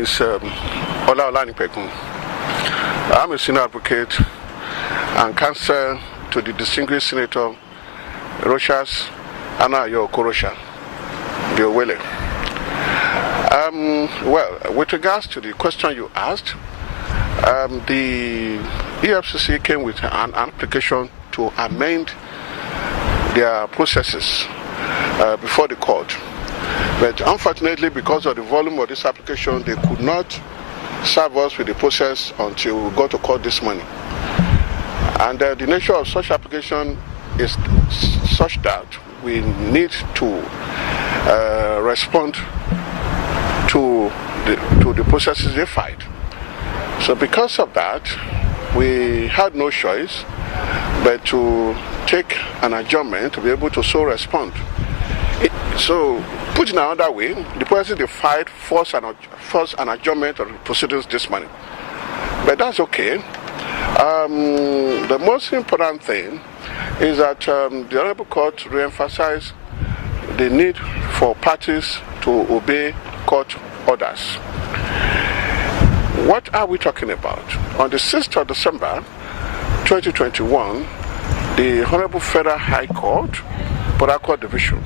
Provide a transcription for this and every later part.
It's Ola Olanipekun. I'm a senior advocate and counsel to the distinguished Senator Rochas Anayo Korosha, the Owele. Well, with regards to the question you asked, the EFCC came with an application to amend their processes before the court. But unfortunately, because of the volume of this application, they could not serve us with the process until we got to court this morning. And the nature of such application is such that we need to respond to the processes they filed. So because of that, we had no choice but to take an adjournment to be able to so respond. So, put in another way, the process they filed forced an adjournment of the proceedings this morning. But that's okay. The most important thing is that the Honorable Court re-emphasized the need for parties to obey court orders. What are we talking about? On the 6th of December 2021, the Honorable Federal High Court, Border Court Division,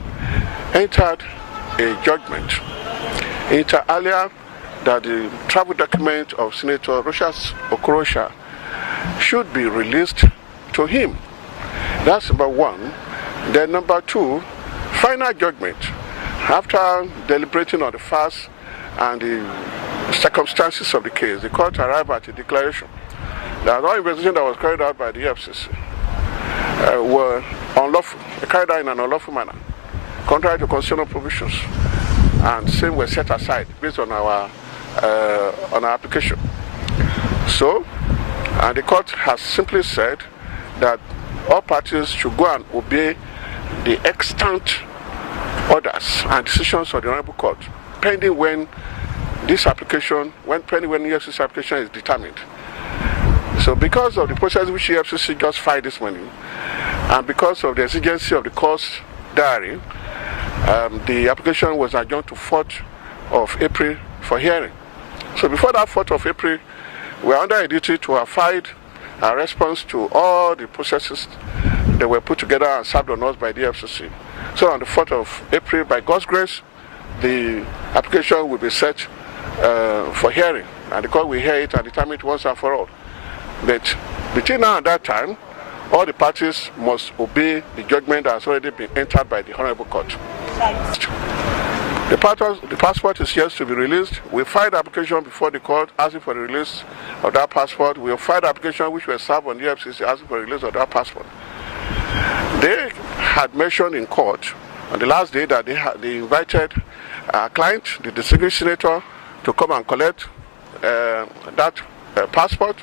entered a judgment inter alia that the travel document of Senator Rochas Okorosha should be released to him. That's number one. Then number two, final judgment. After deliberating on the facts and the circumstances of the case, the court arrived at a declaration that all investigation that was carried out by the EFCC were unlawful, carried out in an unlawful manner, contrary to constitutional provisions, and same were set aside based on our application. So, and the court has simply said that all parties should go and obey the extant orders and decisions of the Honorable Court, pending when this application, pending when the EFCC application is determined. So, because of the process which the EFCC just filed this morning, and because of the exigency of the court's diary, the application was adjourned to 4th of April for hearing. So before that 4th of April, we are under a duty to have filed a response to all the processes that were put together and served on us by the FCC. So on the 4th of April, by God's grace, the application will be set for hearing, and the court will hear it and determine it once and for all. But between now and that time, all the parties must obey the judgment that has already been entered by the Honorable Court. The passport is yet to be released. We filed the application before the court asking for the release of that passport. We filed the application which was served on the EFCC asking for the release of that passport. They had mentioned in court on the last day that they invited our client, the distinguished senator, to come and collect that passport,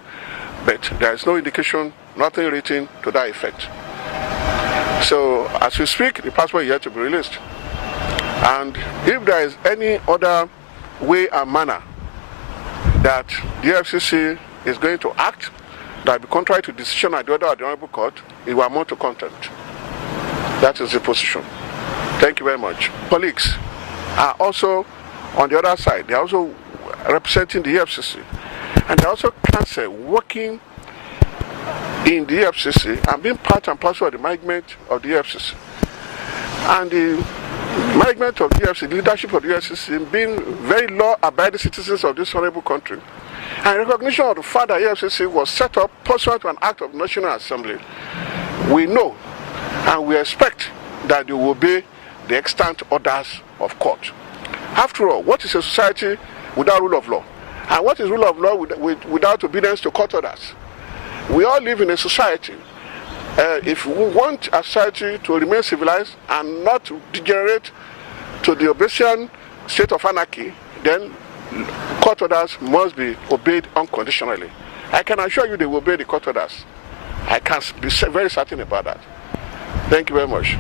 but there is no indication, nothing written to that effect. So, as we speak, the passport is yet to be released. And if there is any other way and manner that the FCC is going to act that will be contrary to decision at the order of the Honorable Court, it will amount to contempt. That is the position. Thank you very much. Colleagues are also on the other side. They are also representing the EFCC. And they are also counsel working in the EFCC and being part and parcel of the management of the EFCC. And the management of the EFCC, leadership of the EFCC, being very law-abiding citizens of this honorable country, and recognition of the fact that EFCC was set up pursuant to an act of the National Assembly, we know and we expect that they will obey the extant orders of court. After all, what is a society without rule of law? And what is rule of law without obedience to court orders? We all live in a society. If we want a society to remain civilized and not to degenerate to the Obesian state of anarchy, then court orders must be obeyed unconditionally. I can assure you they will obey the court orders. I can be very certain about that. Thank you very much.